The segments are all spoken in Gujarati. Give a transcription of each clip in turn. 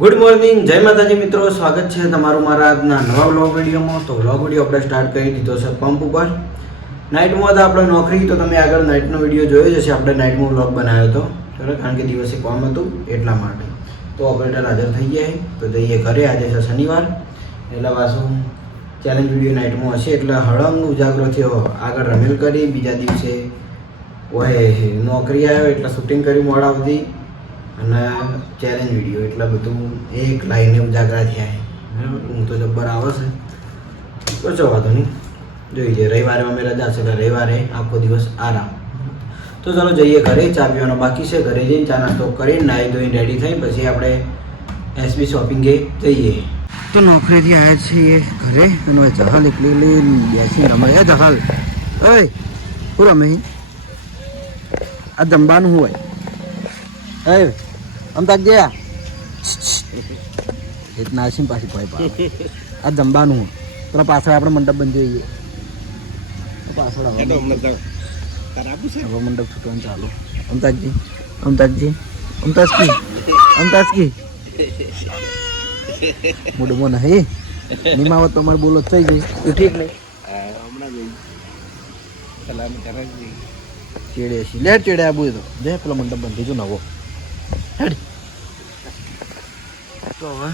ગુડ મોર્નિંગ, જય માતાજી મિત્રો, સ્વાગત છે તમારું મારા આજના નવા વ્લોગ વિડીયોમાં. તો વ્લોગ વિડીયો આપણે સ્ટાર્ટ કરી દીધો છે પંપ ઉપર. નાઇટમાં હતા આપણે નોકરી, તો તમે આગળ નાઇટનો વિડીયો જોયો જ હશે. આપણે નાઇટમાં વ્લોગ બનાવ્યો હતો, બરાબર, કારણ કે દિવસે કામ હતું એટલા માટે. તો ઓપરેટર હાજર થઈ ગયા, તો જઈએ ઘરે. આજે છે શનિવાર, એટલે પાછું ચેલેન્જ વિડીયો નાઇટમાં હશે, એટલે હળંગનો ઉજાગરો થયો. આગળ રમેલ કરી, બીજા દિવસે ઓય નોકરી આવ્યો એટલે શૂટિંગ કરી મોડા સુધી, અને ચેલેન્જ વિડીયો, એટલે બધું એક લાઈને ઉજાગરા થયા. હું તો જબ્બર આવે છે, તો જો વાંધો નહીં, જોઈ જઈએ. રવિવારે અમે રજા છે, એટલે રવિવારે આખો દિવસ આરામ. તો ચાલો જઈએ ઘરે. ચા પીવાનો બાકી છે, ઘરે જઈને ચા નાસ્તો કરીને નાહી ધોઈને રેડી થઈ પછી આપણે એસબી શોપિંગે જઈએ. તો નોકરીથી આવ્યા છીએ ઘરે, અને જહાલ એકલી બેસી રમે. જહાલ ઓય શું રમે? આ જમવાનું શું હોય? હે આમ તાક ગયા એટલા હશે પાછી કોઈ પા આ જમવાનું પેલા પાછળ આપણે મંડપ બંધ જોઈએ. પાછળ હવે મંડપ છૂટવાનું ચાલુ. અમતાજજી અમતાજજી અમતાજકી અમતાજકી મૂડમાં નહીં નિમાવત તમારે બોલો થઈ ગઈ તો ઠીક નહીં. ચેડે છે લેટ ચેડે આવું તો જે પેલો મંડપ બંધ થઈ જો નવો હેડ. તો હવે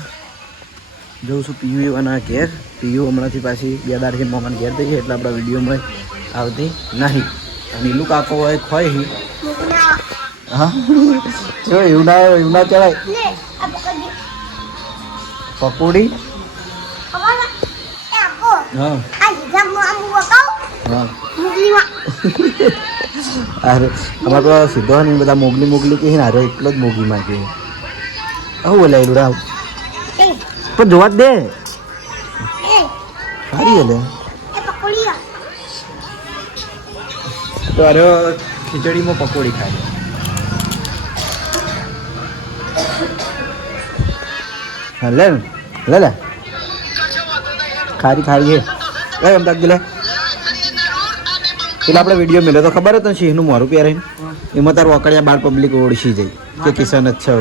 જઉં છું પીયુ એવાના ઘેર. પીયુ હમણાંથી પાછી 2 દાડથી મામાના ઘેર થઈ છે, એટલે આપણા વિડીયોમાં આવતી નહીં. નીલું કાકો હોય ખોય હી. હા જો એવું ના ચડાય. પકોડી હા હા અરે અમારે તો સીધો નહીં, બધા મોગલી કહે ને. અરે એટલો જ મોગી માં કે આવું બોલાયેલું રાવ પણ જોવા જ દે સારી એટલે. તો અરે ખીચડીમાં પકોડી ખાય. હા લે લે લે ખારી છે એ અમદાવાદ લે. પેલા આપણે વિડીયો મેળ્યો તો ખબર હતો સિંહનું મોરું પહેરે, એમાં તાર વકડિયા બાર પબ્લિક ઓળખી જાય કે કિશન જ છે.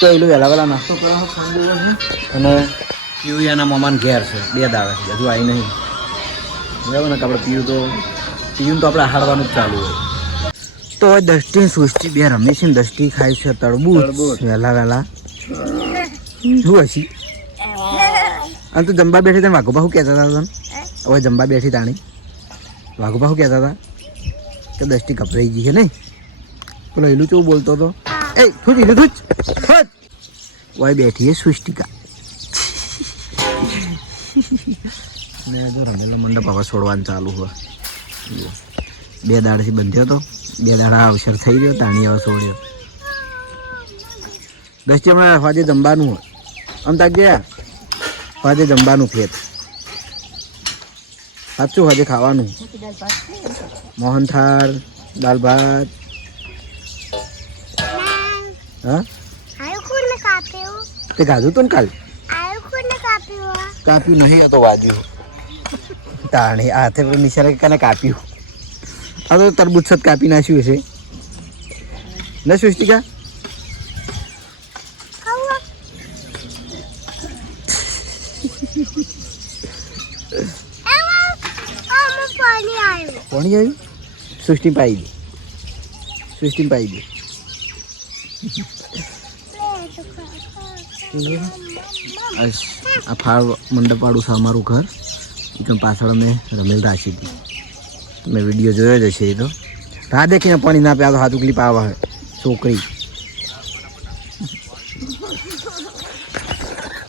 તો એલું વહેલા નાસ્તો કરવા અને પીયુ એના મમાન ઘેર છે 2 દાડા હજુ આવી નહીં, બરાબર ને. આપણે પીયુ તો આપણે હારવાનું જ ચાલુ હોય. તો હવે દસ્ટી સૃષ્ટિ 2 રમે છે ને દસ્ટી ખાય છે તરબૂચ વહેલા શું હશી. અને તું જમવા બેઠી તને વાઘોબા શું કહેતા હતા? તને હવે જમવા બેઠી તાણી વાઘોબા શું કહેતા હતા કે દસ્ટી ગભરાઈ ગઈ છે નહીં. પેલો એલું કેવું બોલતો હતો? એ શું એલું તું જ બેઠી છે સૃષ્ટિકા ને. જો રમેલો મંડપ હવે છોડવાનું ચાલુ હોય. 2 દાડાથી બંધ્યો હતો, 2 દાડા અવસર થઈ ગયો, તાણી હવે છોડ્યો. દસ્ટી હમણાં આજે જમવાનું હોય. આમ તાક ગયા આજે જમવાનું ખેત સાચું આજે ખાવાનું. મોહનથાળ, દાળ ભાત. હા તે ગાધું તું ને કાલ? કાપ્યું નહીં તો વાજ્યું તાણી હાથે નિશાળે કાને કાપ્યું. આ તો તરબૂચ જ કાપી નાખ્યું છે ને સૃષ્ટિકા. પાણી આવ્યું? સૃષ્ટિ પાઈ દે, સૃષ્ટિ પાઈ દે. આ ફાળ મંડપવાળું છે અમારું ઘર. એકદમ પાછળ અમે રમેલ રાખી હતી, તમે વિડીયો જોયો જ હશે. એ તો રાહ દેખીને પાણી ના પ્યા તો હાથ ઉકલી પાવા હોય છોકરી.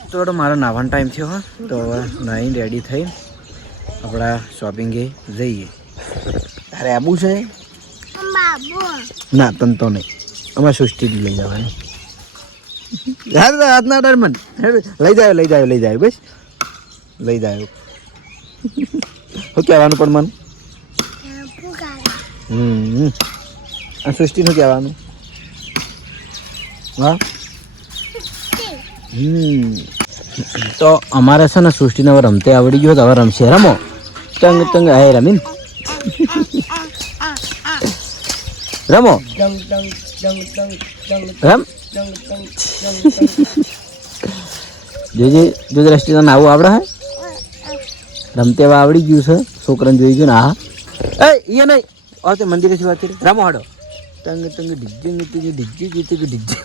તો મારો નાવાનો ટાઈમ થયો. હા તો હવે નાહીને રેડી થઈ આપણા શોપિંગે જઈએ. તારે આબુ છે? ના તન તો નહીં, અમારે સૃષ્ટિ લઈ જવાની. હાથના ડર મન લઈ જાય બસ લઈ જાય. શું કહેવાનું પણ મન? આ સૃષ્ટિનું કહેવાનું. હા તો અમારે છે ને સૃષ્ટિને હવે રમતે આવડી ગયો, તો હવે રમશે. રમો તંગ હે રમીન રમો રમ જોજે જો દ્રષ્ટિ તને આવું આવડે હે રમતે આવડી ગયું છે છોકરાને જોઈ ગયું ને હા એ નહીં આવતે મંદિરે થી વાત કરી રમો હાડો તંગ તંગ ડિજ્જે ડિજ્જે ડિજ્જે ડિજ્જે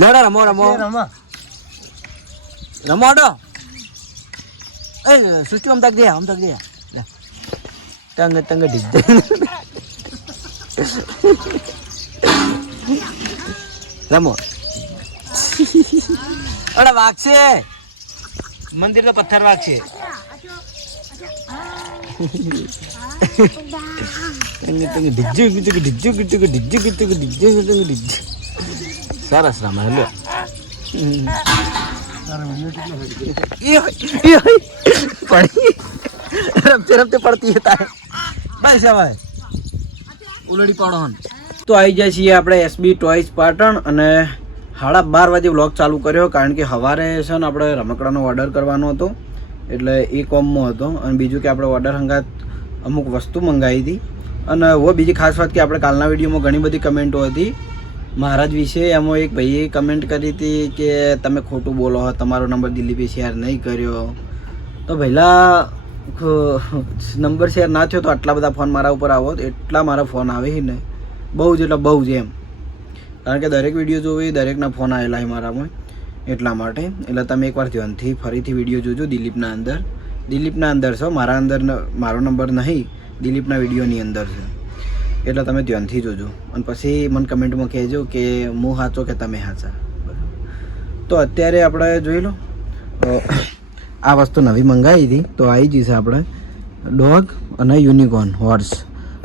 લડા રમો રમો રમો હાડો એ સૃષ્ટિ આમ તક દે તંગ તંગ ડિજ્જે રમો અરે વાગશે મંદિર તો પથ્થર વાગશે સરસ રામા હેલો રમતે રમતે પડતી હતા બસ હવે ઉલડી પડો તો આવી જાય છીએ આપણે એસબી ટોયસ પાટણ અને 12:30 વાગે વ્લોગ ચાલુ કર્યો કારણ કે સવારે છે ને આપણે રમકડાનો ઓર્ડર કરવાનો હતો એટલે એ કોમમાં હતો અને બીજું કે આપણે ઓર્ડર હંગાત અમુક વસ્તુ મંગાવી હતી અને બીજી ખાસ વાત કે આપણે કાલના વિડીયોમાં ઘણી બધી કમેન્ટો હતી મહારાજ વિશે એમાં એક ભાઈએ કમેન્ટ કરી હતી કે તમે ખોટું બોલો તમારો નંબર દિલીપે શેર નહીં કર્યો તો પહેલાં નંબર શેર ના થયો તો આટલા બધા ફોન મારા ઉપર આવો એટલા મારા ફોન આવે ને બહુ જ એટલે બહુ જ એમ કારણ કે દરેક વિડીયો જોવી દરેકના ફોન આવેલા છે મારામાં એટલા માટે એટલે તમે એકવાર ધ્યાનથી ફરીથી વિડીયો જોજો દિલીપના અંદર છો મારા અંદર મારો નંબર નહીં દિલીપના વિડીયોની અંદર છે એટલે તમે ધ્યાનથી જોજો અને પછી મને કમેન્ટમાં કહેજો કે હું સાચો કે તમે સાચા બરાબર તો અત્યારે આપણે જોઈ લો આ વસ્તુ નવી મંગાવી હતી તો આવી જશે આપણે ડોગ અને યુનિકોર્ન હોર્સ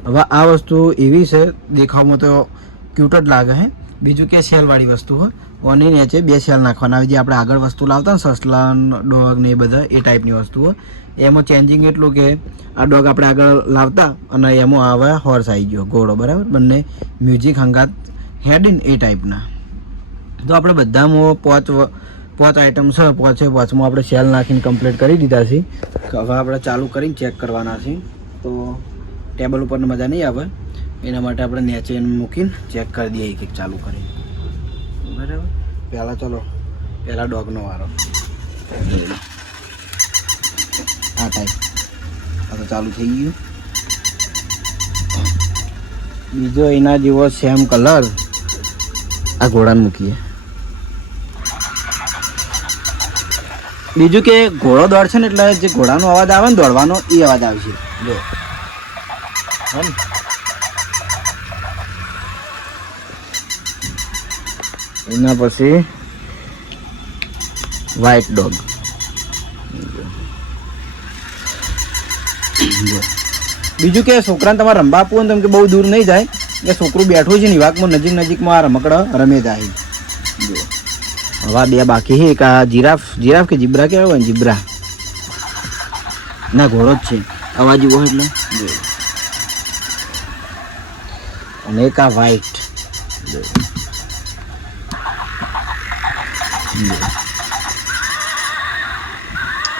હવે આ વસ્તુ એવી છે દેખાવમાં તો ક્યુટ જ લાગે છે બીજું કે સેલવાળી વસ્તુ હોય ઓની નીચે 2 સેલ નાખવાના આવે જે આપણે આગળ વસ્તુ લાવતા ને સસલા ડોગ ને એ બધા એ ટાઈપની વસ્તુ હોય એમાં ચેન્જિંગ એટલું કે આ ડોગ આપણે આગળ લાવતા અને એમાં આવે હોર્સ આવી ગયો ઘોડો બરાબર બંને મ્યુઝિક હંગાત હેડિન એ ટાઈપના તો આપણે બધામાં પાંચ આઈટમ છે પાંચમાં આપણે સેલ નાખીને કમ્પ્લીટ કરી દીધા છે હવે આપણે ચાલુ કરીને ચેક કરવાના છે તો ટેબલ ઉપર મજા નહીં આવે એના માટે આપણે નીચે મૂકીને ચેક કરી દઈએ એક ચાલુ કરીને બરાબર પહેલાં ડોગનો વારો આ ટાઈપ હવે ચાલુ થઈ ગયું બીજો એના જેવો સેમ કલર આ ઘોડાને મૂકીએ બીજું કે ઘોડો દોડશે ને એટલે જે ઘોડાનો અવાજ આવે ને દોડવાનો એ અવાજ આવશે જો એના પછી વ્હાઈટ ડોગ બીજું કે છોકરાને તમારે રમવા આપવું ને કે બહુ દૂર નહીં જાય કે છોકરું બેઠું છે ને વાકમાં નજીકમાં આ રમકડા રમે જાય હવે 2 બાકી છે એક આ જીરાફ કે જીબ્રા કહેવાય ને જીબ્રા ના ઘોડો જ છે અવાજ એવો એટલે અને એક આ વ્હાઈટ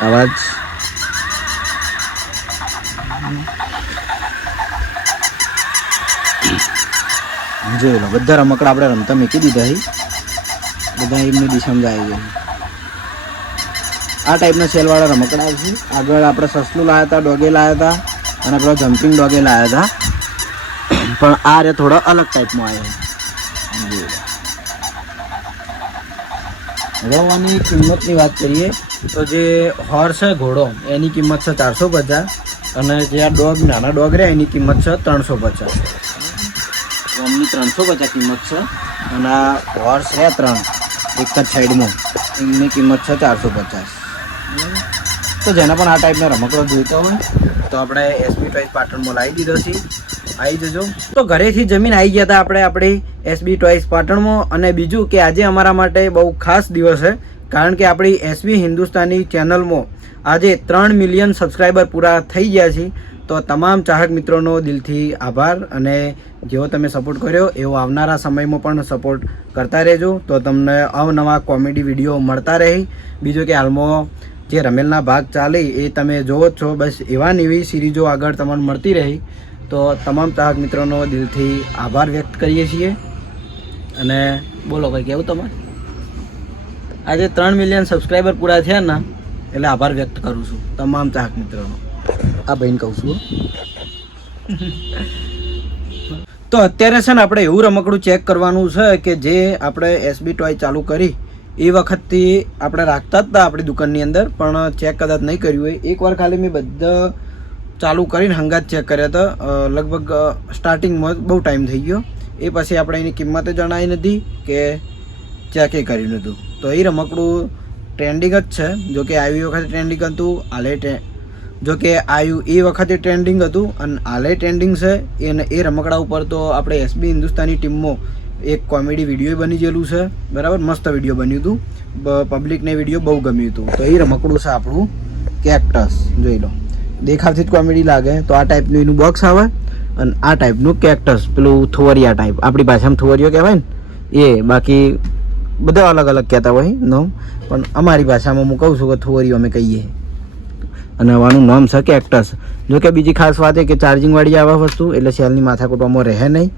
અવાજ જોઈ લો બધા રમકડા આપણે રમતા મૂકી દીધા બધા એમની દિશામાં જાય છે આ ટાઈપના સેલવાળા રમકડા છે આગળ આપણે સસલું લાવ્યા હતા ડોગે લાવ્યા હતા અને પેલો જમ્પિંગ ડોગે લાવ્યા હતા પણ આ રે થોડો અલગ ટાઈપમાં આવ્યો રવાની કિંમતની વાત કરીએ તો જે હોર્સ છે ઘોડો એની કિંમત છે 450 અને જે આ ડોગ નાના ડોગ રહે એની કિંમત છે 350 એમની 350 કિંમત છે અને આ હોર્સ છે 3 એક જ સાઈડમાં એમની કિંમત છે 450 તો જેના પણ આ ટાઈપના રમકડો જોઈતા હોય તો આપણે એસબી ટોયસ પાટણમાં લાવી દીધો છે આવી જજો તો ઘરેથી જમીન આવી ગયા હતા આપણે આપણી એસબી ટોયસ પાટણમાં અને બીજું કે આજે અમારા માટે બહુ ખાસ દિવસ છે કારણ કે આપણી એસબી હિન્દુસ્તાની ચેનલમાં આજે 3 મિલિયન સબસ્ક્રાઈબર પૂરા થઈ ગયા છે તો તમામ ચાહક મિત્રોનો દિલથી આભાર અને જેવો તમે સપોર્ટ કર્યો એવો આવનારા સમયમાં પણ સપોર્ટ કરતા રહેજો તો તમને અવનવા કોમેડી વિડીયો મળતા રહે બીજું કે હાલમાં જે રમેલના ભાગ ચાલે એ તમે જોવો જ છો. બસ એવા ને એવી સિરીઝો આગળ તમને મળતી રહી. તો તમામ ચાહક મિત્રોનો દિલથી આભાર વ્યક્ત કરીએ છીએ. અને બોલો ભાઈ, કેવું તમારે? આજે 3 મિલિયન સબસ્ક્રાઈબર પૂરા થયા ને એટલે આભાર વ્યક્ત કરું છું તમામ ચાહક મિત્રોનો. આ ભાઈને કહું છું. તો અત્યારે છે ને આપણે એવું રમકડું ચેક કરવાનું છે કે જે આપણે એસબી ટોય ચાલુ કરી એ વખતથી આપણે રાખતા જ હતા આપણી દુકાનની અંદર, પણ ચેક કદાચ નહીં કર્યું હોય. એકવાર ખાલી મેં બધા ચાલુ કરીને હંગાત ચેક કર્યા હતા. લગભગ સ્ટાર્ટિંગમાં બહુ ટાઈમ થઈ ગયો. એ પછી આપણે એની કિંમતે જણાવી નથી કે ચેકે કર્યું નહોતું. તો એ રમકડું ટ્રેન્ડિંગ જ છે. જો કે આવી વખતે ટ્રેન્ડિંગ હતું, હાલે જો કે આવ્યું એ વખતે ટ્રેન્ડિંગ હતું અને હાલે ટ્રેન્ડિંગ છે. એને એ રમકડા ઉપર તો આપણે એસબી હિન્દુસ્તાની ટીમમાં એક કોમેડી વિડીયો બની ગયેલું છે. બરાબર, મસ્ત વિડીયો બન્યું હતું. પબ્લિકને વિડીયો બહુ ગમ્યું હતું. તો એ રમકડું છે આપણું કેક્ટસ. જોઈ લો, દેખાવથી જ કોમેડી લાગે. તો આ ટાઈપનું એનું બોક્સ આવે અને આ ટાઈપનું કેક્ટસ, પેલું થોવરિયા ટાઈપ, આપણી ભાષામાં થોવરિયો કહેવાય ને એ. બાકી બધા અલગ અલગ કહેતા હોય નો, પણ અમારી ભાષામાં હું કહું છું કે થોવરિયો અમે કહીએ. અને આનું નામ છે કેક્ટસ. જો કે બીજી ખાસ વાત એ કે ચાર્જિંગવાળી આવે વસ્તુ, એટલે સેલની માથાકૂટવામાં રહે નહીં.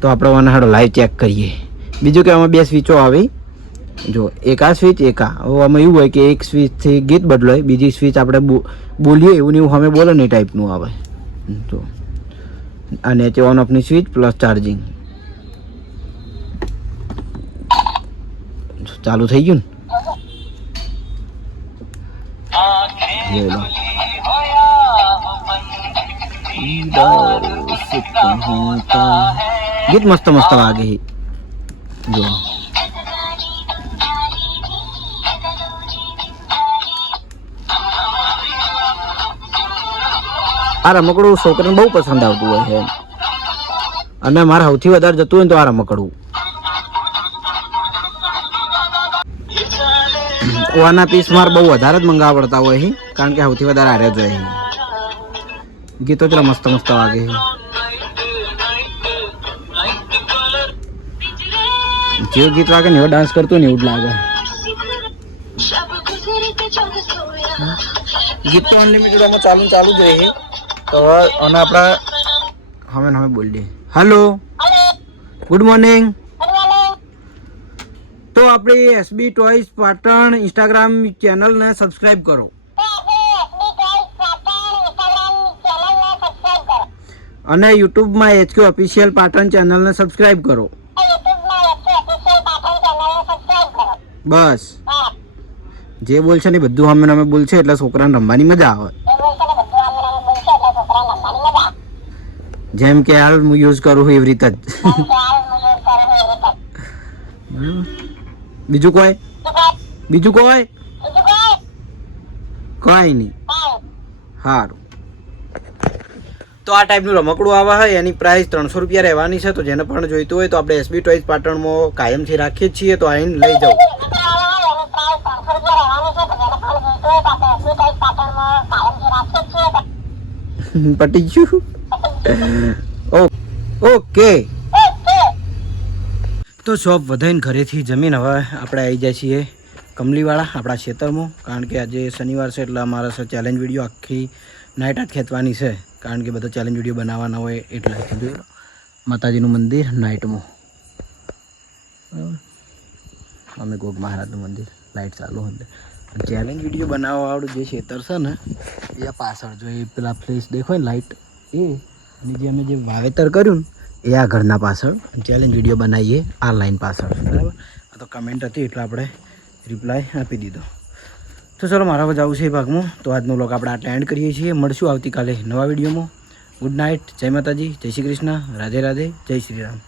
તો આપણે આને હાડો લાઈવ ચેક કરીએ. બીજું કે આમાં 2 સ્વિચો આવી. જો એક આ સ્વિચ, એક આ. હવે આમાં એવું હોય કે એક સ્વિચથી ગીત બદલાય, બીજી સ્વિચ આપણે બોલીએ એવું ને એવું અમે બોલે ને ટાઈપનું આવે. તો આ નીચે ઓન ઓફની સ્વિચ પ્લસ ચાર્જિંગ ચાલુ થઈ ગયું ને. ગીત મસ્ત મસ્ત વાગે. જો આ રમકડું છોકરાને બહુ પસંદ આવતું હોય છે અને મારે સૌથી વધારે જતું હોય ને તો આ રમકડું. ઓના પીસ મારે બહુ વધારે જ મંગાવવા પડતા હોય છે, કારણ કે સૌથી વધારે હારે જ હોય. ગીતો ચલા મસ્ત મસ્ત વાગે. જેવું ગીત વાગે ને એવો ડાન્સ કરતો ને એવું જ લાગે. ગીત તો અનલિમિટેડ ચાલુ જ રહે. તો અને આપણે હવે બોલીએ. Hello, good morning. તો આપણી એસબી ટોયઝ પાટણ ઇન્સ્ટાગ્રામ ચેનલને સબસ્ક્રાઈબ કરો અને યુટ્યુબમાં HK ઓફિશિયલ પાટણ ચેનલને સબસ્ક્રાઈબ કરો. બસ જે બોલશે ને બધું અમે બોલશે એટલે છોકરાને રમવાની મજા આવે. જેમ કે હાલ હું યુઝ કરું એવી રીતે જ. બીજું કોઈ નહીં. સારું. તો આ ટાઈપનું રમકડું આવે છે. એની પ્રાઇસ 300 રૂપિયા રહેવાની છે. તો જેને પણ જોઈતું હોય તો આપણે એસબી ટોયઝ પાટણમાં કાયમથી રાખીએ છીએ. તો આવીને લઈ જાઓ. પટી ગયું. ઓકે. તો શોપ વધાઈને ઘરેથી જમીન હવે આપણે આવી જાય છીએ કમલીવાળા આપણા ખેતરમાં, કારણ કે આજે શનિવાર છે એટલે અમારે ચેલેન્જ વિડીયો આખી નાઇટ જ ખેંચવાની છે, કારણ કે બધા ચેલેન્જ વિડીયો બનાવવાના હોય એટલે. જોઈ લો માતાજીનું મંદિર નાઇટમાં, અમે ગોગ મહારાજનું મંદિર લાઇટ ચાલુ અંદર. ચેલેન્જ વિડીયો બનાવવાવાળું જે ખેતર છે ને એ પાછળ જો એ પેલા ફ્લેશ દેખો ને લાઇટ એ, અને જે અમે જે વાવેતર કર્યું ને એ આ ઘરના પાછળ ચેલેન્જ વિડીયો બનાવીએ આ લાઈન પાછળ. બરાબર, આ તો કમેન્ટ હતી એટલે આપણે રિપ્લાય આપી દીધો. તો ચલો મારા પર જવું છે એ ભાગમાં. તો આજનો વ્લોગ આપણે આટલા એન્ડ કરીએ છીએ. મળશું આવતીકાલે નવા વિડીયોમાં. Good night. જય માતાજી, જય શ્રી કૃષ્ણ, રાધે રાધે, જય શ્રી રામ.